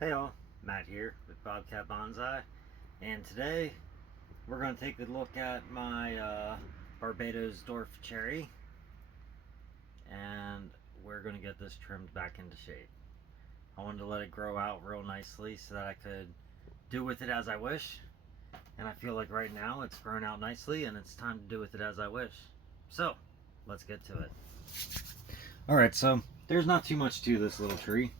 Hey all, Matt here with Bobcat Bonsai, and today we're going to take a look at my Barbados Dwarf cherry, and we're going to get this trimmed back into shape. I wanted to let it grow out real nicely so that I could do with it as I wish, and I feel like right now it's grown out nicely and it's time to do with it as I wish. So, let's get to it. Alright, so there's not too much to this little tree.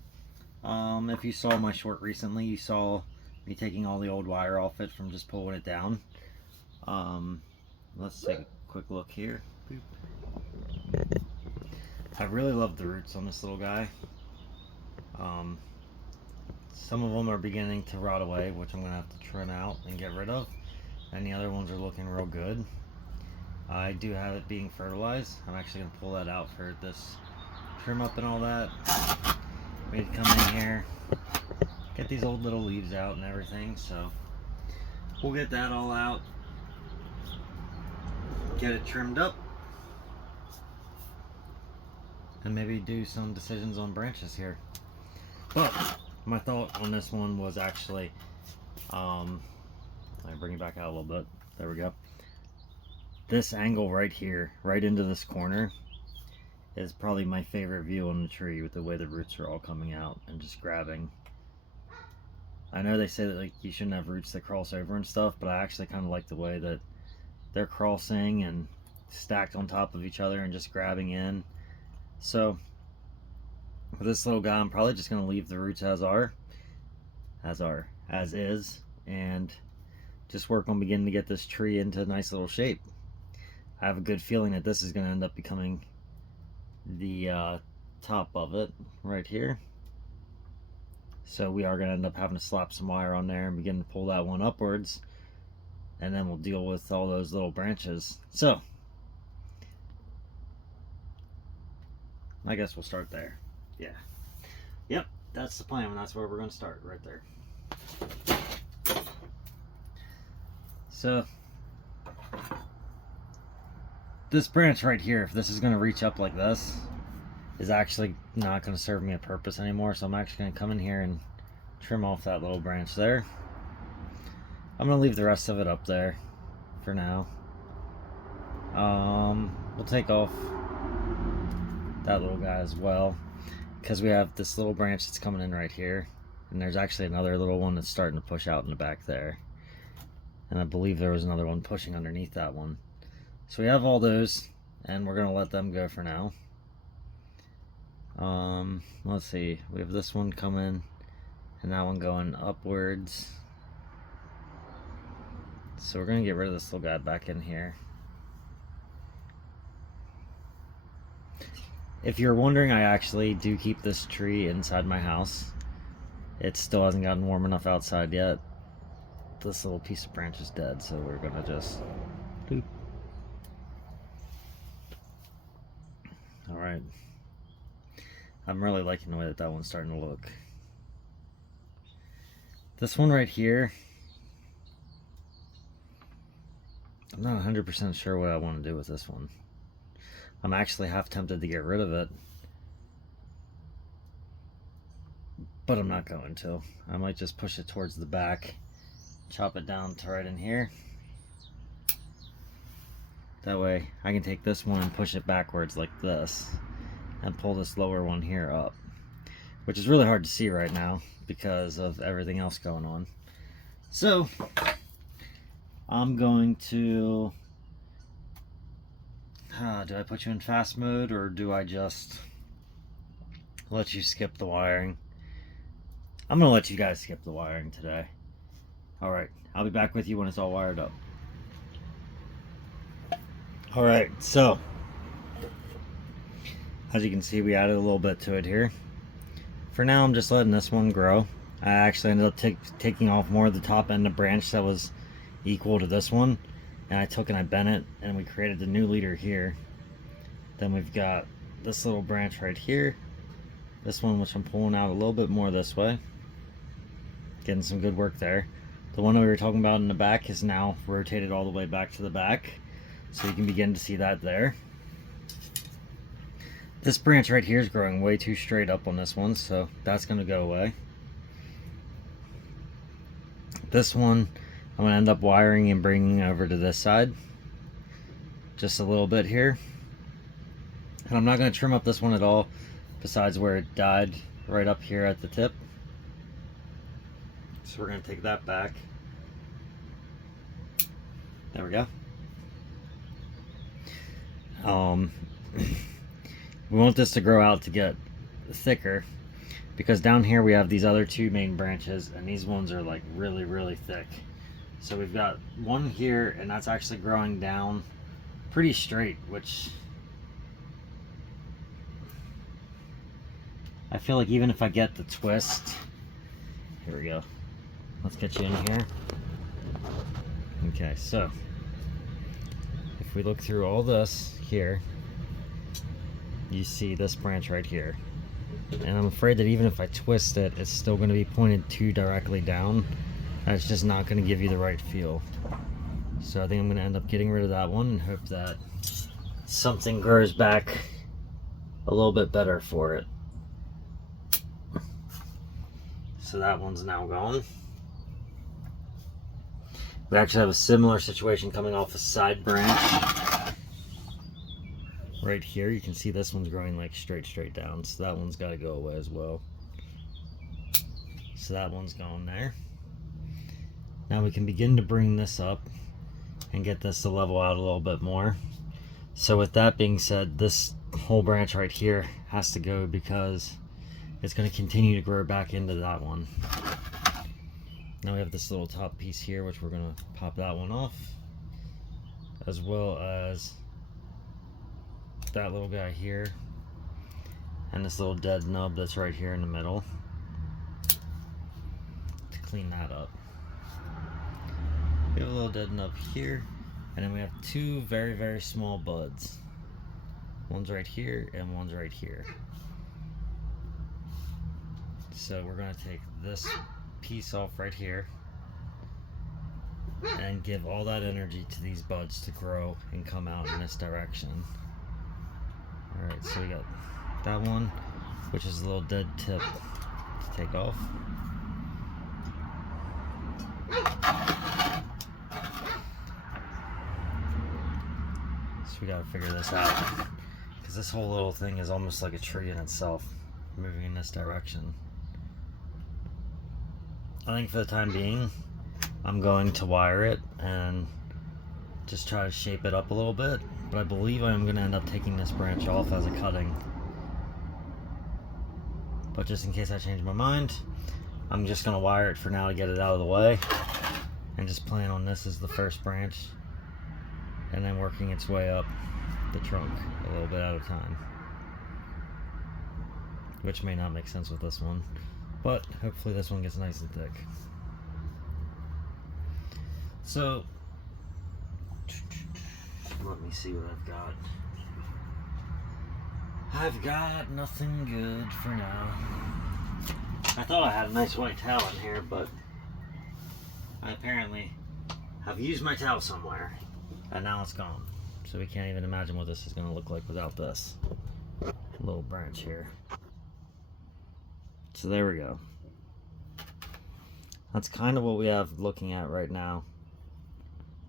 If you saw my short recently, you saw me taking all the old wire off it from just pulling it down. Let's take a quick look here. Boop. I really love the roots on this little guy. Some of them are beginning to rot away, which I'm going to have to trim out and get rid of. And the other ones are looking real good. I do have it being fertilized. I'm actually going to pull that out for this trim up and all that. We need to come in here, get these old little leaves out and everything, so we'll get that all out, get it trimmed up, and maybe do some decisions on branches here. But my thought on this one was actually, let me bring it back out a little bit. There we go. This angle right here, right into this corner, is probably my favorite view on the tree, with the way the roots are all coming out and just grabbing. I know they say that like you shouldn't have roots that cross over and stuff, but I actually kind of like the way that they're crossing and stacked on top of each other and just grabbing in. So with this little guy, I'm probably just going to leave the roots as is, and just work on beginning to get this tree into a nice little shape. I have a good feeling that this is going to end up becoming the top of it right here. So we are going to end up having to slap some wire on there and begin to pull that one upwards, and then we'll deal with all those little branches. So I guess we'll start there. Yeah, yep, that's the plan, and that's where we're going to start, right there. So this branch right here, if this is going to reach up like this, is actually not going to serve me a purpose anymore. So I'm actually going to come in here and trim off that little branch there. I'm going to leave the rest of it up there for now. We'll take off that little guy as well, because we have this little branch that's coming in right here, and there's actually another little one that's starting to push out in the back there, and I believe there was another one pushing underneath that one. So we have all those, and we're going to let them go for now. Let's see, we have this one coming and that one going upwards. So we're going to get rid of this little guy back in here. If you're wondering, I actually do keep this tree inside my house. It still hasn't gotten warm enough outside yet. This little piece of branch is dead, so we're going to just doop. Alright, I'm really liking the way that that one's starting to look. This one right here, I'm not 100% sure what I want to do with this one. I'm actually half tempted to get rid of it, but I'm not going to. I might just push it towards the back, chop it down to right in here. That way I can take this one and push it backwards like this and pull this lower one here up, which is really hard to see right now because of everything else going on. So I'm going to, do I put you in fast mode, or do I just let you skip the wiring? I'm going to let you guys skip the wiring today. Alright, I'll be back with you when it's all wired up. Alright, so as you can see, we added a little bit to it here. For now, I'm just letting this one grow. I actually ended up taking off more of the top end of branch that was equal to this one, and I took and I bent it, and we created the new leader here. Then we've got this little branch right here, this one which I'm pulling out a little bit more this way, getting some good work there. The one that we were talking about in the back is now rotated all the way back to the back, so you can begin to see that there. This branch right here is growing way too straight up on this one, so that's going to go away. This one I'm going to end up wiring and bringing over to this side. Just a little bit here. And I'm not going to trim up this one at all, besides where it died right up here at the tip. So we're going to take that back. There we go. We want this to grow out to get thicker, because down here we have these other two main branches, and these ones are like really, really thick. So we've got one here, and that's actually growing down pretty straight, which I feel like even if I get the twist, here we go. Let's get you in here. Okay, so if we look through all this here, you see this branch right here. And I'm afraid that even if I twist it, it's still going to be pointed too directly down. And it's just not going to give you the right feel. So I think I'm going to end up getting rid of that one and hope that something grows back a little bit better for it. So that one's now gone. We actually have a similar situation coming off a side branch. Right here, you can see this one's growing like straight down. So that one's got to go away as well. So that one's going there. Now we can begin to bring this up and get this to level out a little bit more. So with that being said, this whole branch right here has to go because it's going to continue to grow back into that one. Now we have this little top piece here, which we're going to pop that one off, as well as that little guy here, and this little dead nub that's right here in the middle, to clean that up. We have a little dead nub here, and then we have two very, very small buds. One's right here and one's right here. So we're going to take this piece off right here and give all that energy to these buds to grow and come out in this direction. Alright, so we got that one, which is a little dead tip to take off. So we gotta figure this out, because this whole little thing is almost like a tree in itself, moving in this direction. I think for the time being, I'm going to wire it and just try to shape it up a little bit, but I believe I'm going to end up taking this branch off as a cutting. But just in case I change my mind, I'm just going to wire it for now to get it out of the way, and just plan on this as the first branch, and then working its way up the trunk a little bit at a time, which may not make sense with this one. But hopefully this one gets nice and thick. So, let me see what I've got. I've got nothing good for now. I thought I had a nice white towel in here, but I apparently have used my towel somewhere, and now it's gone. So we can't even imagine what this is going to look like without this little branch here. So there we go. That's kind of what we have looking at right now,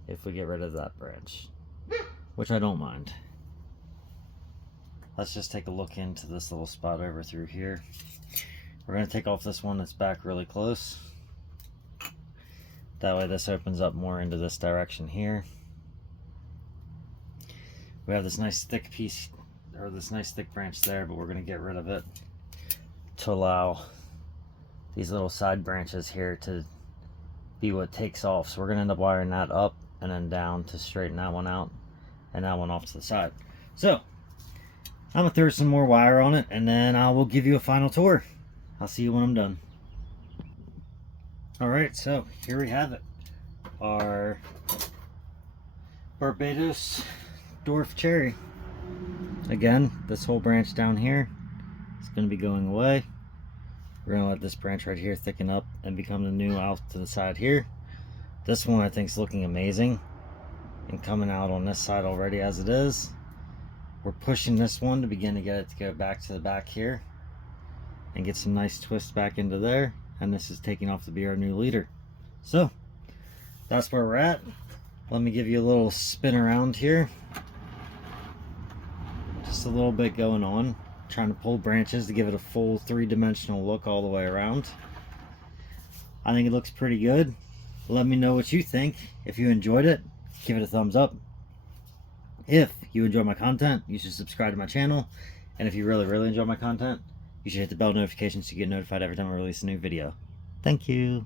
if we get rid of that branch, which I don't mind. Let's just take a look into this little spot over through here. We're going to take off this one that's back really close. That way this opens up more into this direction here. We have this nice thick piece, or this nice thick branch there, but we're going to get rid of it to allow these little side branches here to be what takes off. So we're going to end up wiring that up and then down to straighten that one out, and that one off to the side. So I'm going to throw some more wire on it, and then I will give you a final tour. I'll see you when I'm done. Alright, so here we have it. Our Barbados Dwarf cherry. Again, this whole branch down here is going to be going away. We're going to let this branch right here thicken up and become the new out to the side here. This one I think is looking amazing and coming out on this side already as it is. We're pushing this one to begin to get it to go back to the back here and get some nice twists back into there. And this is taking off to be our new leader. So that's where we're at. Let me give you a little spin around here. Just a little bit going on. Trying to pull branches to give it a full three-dimensional look all the way around. I think it looks pretty good. Let me know what you think. If you enjoyed it, give it a thumbs up. If you enjoy my content, you should subscribe to my channel. And if you really enjoy my content, you should hit the bell notification so you get notified every time I release a new video. Thank you.